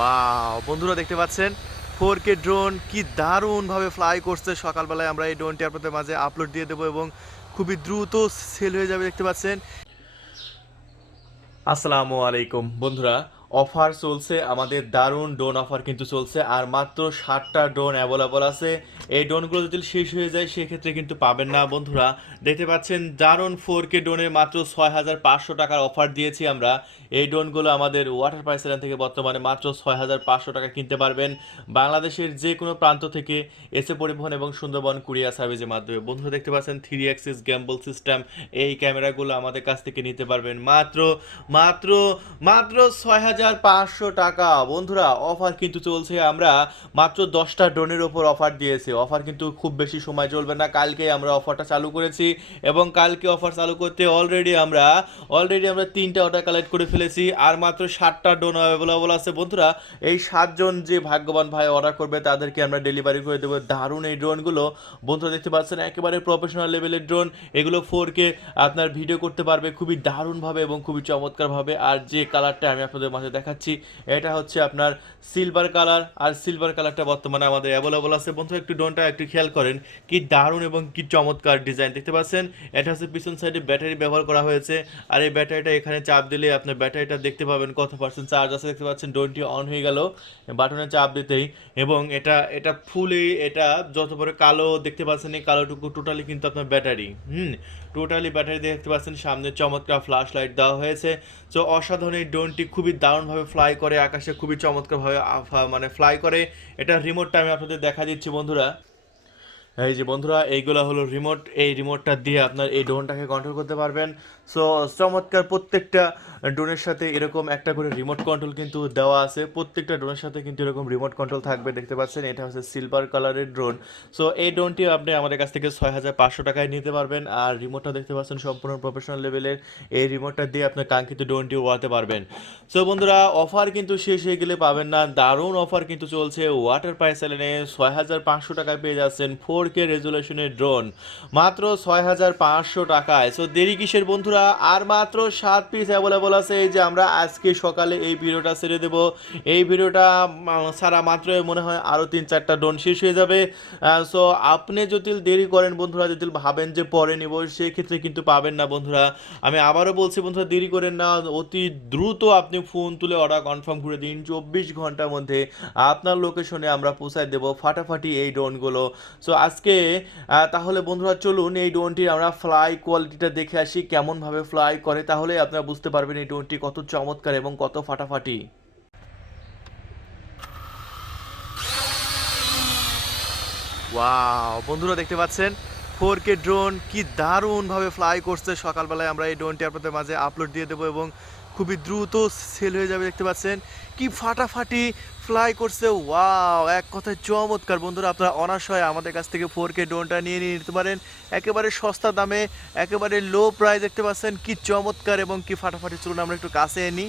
Wow বন্ধুরা দেখতে পাচ্ছেন ফোর কে ড্রোন কি দারুণভাবে ফ্লাই করছে। সকালবেলায় আমরা এই ড্রোনটি আপনাদের মাঝে আপলোড দিয়ে দেবো এবং খুবই দ্রুত সেল হয়ে যাবে, দেখতে পাচ্ছেন। আসসালামু আলাইকুম, বন্ধুরা। অফার চলছে, আমাদের দারুণ ড্রোন অফার কিন্তু চলছে, আর মাত্র ষাটটা ড্রোন অ্যাভেলেবল আছে। এই ডোনগুলো যদি শেষ হয়ে যায়, সেক্ষেত্রে কিন্তু পাবেন না, বন্ধুরা। দেখতে পাচ্ছেন, দারুণ ফোর কে ড্রোনের মাত্র ছয় হাজার পাঁচশো টাকার অফার দিয়েছি আমরা। এই ড্রোনগুলো আমাদের ওয়াটার পাইসেলান থেকে বর্তমানে মাত্র ছয় হাজার পাঁচশো টাকা কিনতে পারবেন। বাংলাদেশের যে কোনো প্রান্ত থেকে এসে পরিবহন এবং সুন্দরবন কুরিয়ার সার্ভিসের মাধ্যমে। বন্ধুরা, দেখতে পাচ্ছেন থ্রি অ্যাক্সিস গ্যাম্বল সিস্টেম এই ক্যামেরাগুলো আমাদের কাছ থেকে নিতে পারবেন। মাত্র মাত্র মাত্র ছয় হাজার পাঁচশো টাকা। বন্ধুরা, অফার কিন্তু চলছে। আমরা মাত্র দশটা ড্রোনের ওপর অফার দিয়েছি। অফার কিন্তু খুব বেশি সময় চলবে না। কালকে আমরা অফারটা চালু করেছি এবং কালকে অফার চালু করতে অলরেডি আমরা অলরেডি আমরা তিনটা অর্ডার কালেক্ট করে ফেলেছি আর মাত্র ষাটটা ড্রোন অ্যাভেলেবল আছে। বন্ধুরা, এই সাতজন যে ভাগ্যবান ভাই অর্ডার করবে তাদেরকে আমরা ডেলিভারি করে দেবো। দারুণ এই ড্রোনগুলো। বন্ধুরা, দেখতে পাচ্ছেন একেবারে প্রফেশনাল লেভেলের ড্রোন। এগুলো ফোর কে আপনার ভিডিও করতে পারবে খুবই দারুণভাবে এবং খুবই চমৎকারভাবে। আর যে কালারটা আমি আপনাদের মাঝে দেখাচ্ছি। এটা হচ্ছে আপনার সিলভার কালার আর সিলভার কালারটা বর্তমানে আমাদের অ্যাভেলেবল আছে। বন্ধু, একটু ড্রোনটা একটু খেয়াল করেন, কি দারুণ এবং কি চমৎকার ডিজাইন দেখতে পাচ্ছেন, এটা হচ্ছে পিছন সাইডে ব্যাটারি ব্যবহার করা হয়েছে। আর এই ব্যাটারিটা এখানে চাপ দিলে আপনার ব্যাটারিটা দেখতে পাবেন কত পার্সেন্ট চার্জ আছে। দেখতে পাচ্ছেন ড্রোনটি অন হয়ে গেল বাটনে চাপ দিতেই। এবং এটা এটা ফুলি এটা যত বড় কালো দেখতে পাচ্ছেন, এই কালোটুকু টোটালি কিন্তু আপনার ব্যাটারি হুম টোটালি ব্যাটারি দেখতে পাচ্ছেন, সামনে চমৎকার ফ্ল্যাশ লাইট দেওয়া হয়েছে। তো অসাধারণ এই ড্রোনটি খুবই দারুণভাবে ফ্লাই করে, আকাশে খুবই চমৎকারভাবে ভাবে মানে ফ্লাই করে। এটা রিমোটটা আমি আপনাদের দেখা দিচ্ছি, বন্ধুরা। এই যে বন্ধুরা, এইগুলো হলো রিমোট এই রিমোটটা দিয়ে আপনার এই ড্রোনটাকে কন্ট্রোল করতে পারবেন। সো চমৎকার প্রত্যেকটা ড্রোনের সাথে এরকম একটা করে রিমোট কন্ট্রোল কিন্তু দেওয়া আছে। প্রত্যেকটা ড্রোনের সাথে কিন্তু এরকম রিমোট কন্ট্রোল থাকবে, দেখতে পাচ্ছেন? এটা হচ্ছে সিলভার কালারের ড্রোন সো এই ড্রোনটি আপনি আমাদের কাছ থেকে ছয় হাজার পাঁচশো টাকায় নিতে পারবেন। আর রিমোটটা দেখতে পাচ্ছেন সম্পূর্ণ প্রফেশনাল লেভেলের এই রিমোটটা দিয়ে আপনার কাঙ্ক্ষিত ড্রোনটি ওড়াতে পারবেন। সো বন্ধুরা অফার কিন্তু শেষ হয়ে গেলে পাবেন না। দারুণ অফার কিন্তু চলছে। ওয়াটার পাইসেলেনে ছয় হাজার পাঁচশো টাকায় পেয়ে যাচ্ছেন ফোর কে রেজুলেশনের ড্রোন মাত্র ছয় হাজার পাঁচশো টাকায়। সো দেরি কিসের বন্ধুরা? আর মাত্র সাত পিস অ্যাভেলেবল আছে। এই যে আমরা আজকে সকালে এই ভিডিওটা ছেড়ে দেব। এই ভিডিওটা সারা মাত্র মনে হয় আরও তিন চারটা ডোন শেষ হয়ে যাবে। সো আপনি যদি দেরি করেন বন্ধুরা যদি ভাবেন যে পরে নিব, সেক্ষেত্রে কিন্তু পাবেন না বন্ধুরা। আমি আবারও বলছি বন্ধুরা, দেরি করেন না। অতি দ্রুত আপনি ফোন তুলে অর্ডার কনফার্ম করে দিন। চব্বিশ ঘণ্টার মধ্যে আপনার লোকেশনে আমরা পৌঁছায় দেবো ফাটাফাটি এই ড্রোনগুলো সো আজকে তাহলে বন্ধুরা চলুন, এই ড্রোনটির আমরা ফ্লাই কোয়ালিটিটা দেখে আসি কেমনভাবে ফ্লাই করে, তাহলে আপনারা বুঝতে পারবেন এই ড্রোনটি কত চমৎকার এবং কত ফাটাফাটি। ওয়াও বন্ধুরা দেখতে পাচ্ছেন ফোর কে ড্রোন কি দারুণভাবে ফ্লাই করছে। সকালবেলায় আমরা এই ড্রোনটি আপনাদের মাঝে আপলোড দিয়ে দেবো এবং খুবই দ্রুত সেল হয়ে যাবে, দেখতে পাচ্ছেন। কি ফাটাফাটি ফ্লাই করছে ওয়াও এক কথায় চমৎকার। বন্ধুরা, আপনারা অনাশয় আমাদের কাছ থেকে ফোর কে ড্রোনটা নিয়ে নিয়ে নিতে পারেন। একেবারে সস্তা দামে, একেবারে লো প্রাইস দেখতে পাচ্ছেন কি চমৎকার এবং কি ফাটাফাটি। চলুন আমরা একটু কাছে এনি।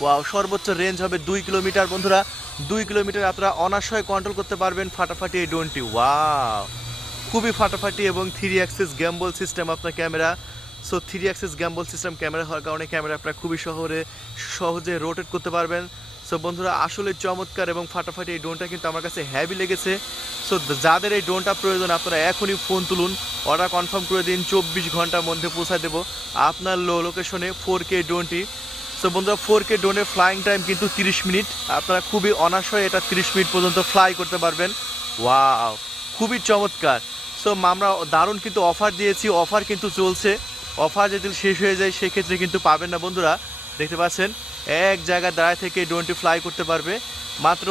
ওয়াও সর্বোচ্চ রেঞ্জ হবে দুই কিলোমিটার, বন্ধুরা। দুই কিলোমিটার আপনারা অনাশয় কন্ট্রোল করতে পারবেন ফাটাফাটি এই ড্রোনটি ওয়াও খুবই ফাটাফাটি এবং থ্রি অ্যাক্সিস গ্যাম্বল সিস্টেম আপনার camera so three axis gimbal system camera হওয়ার কারণে ক্যামেরা আপনারা খুবই শহরে সহজে রোটেট করতে পারবেন। সো বন্ধুরা, আসলে চমৎকার এবং ফাটাফাটি এই ড্রোনটা কিন্তু আমার কাছে হ্যাভি লেগেছে। সো যাদের এই ড্রোনটা প্রয়োজন, আপনারা এখনই ফোন তুলুন। অর্ডার কনফার্ম করে দিন, চব্বিশ ঘণ্টার মধ্যে পৌঁছায় দেবো আপনার লো লোকেশনে ফোর কে ড্রোনটি সো বন্ধুরা ফোর কে ড্রোনের ফ্লাইং টাইম কিন্তু তিরিশ মিনিট। আপনারা খুবই অনাশয় এটা তিরিশ মিনিট পর্যন্ত ফ্লাই করতে পারবেন। ওয়াও খুবই চমৎকার। সো আমরা দারুণ কিন্তু অফার দিয়েছি অফার কিন্তু চলছে। অফার যদি শেষ হয়ে যায়, সেক্ষেত্রে কিন্তু পাবেন না বন্ধুরা। দেখতে পাচ্ছেন, এক জায়গায় দাঁড়ায় থেকে ড্রোনটি ফ্লাই করতে পারবে। মাত্র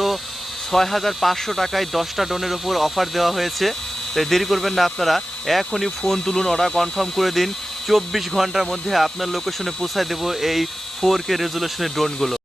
ছয় হাজার পাঁচশো টাকায় দশটা ড্রোনের ওপর অফার দেওয়া হয়েছে। তাই দেরি করবেন না আপনারা, এখনই ফোন তুলুন অর্ডার কনফার্ম করে দিন। চব্বিশ ঘণ্টার মধ্যে আপনার লোকেশনে পৌঁছায় দেবো এই ফোর কে রেজুলেশনের ড্রোনগুলো।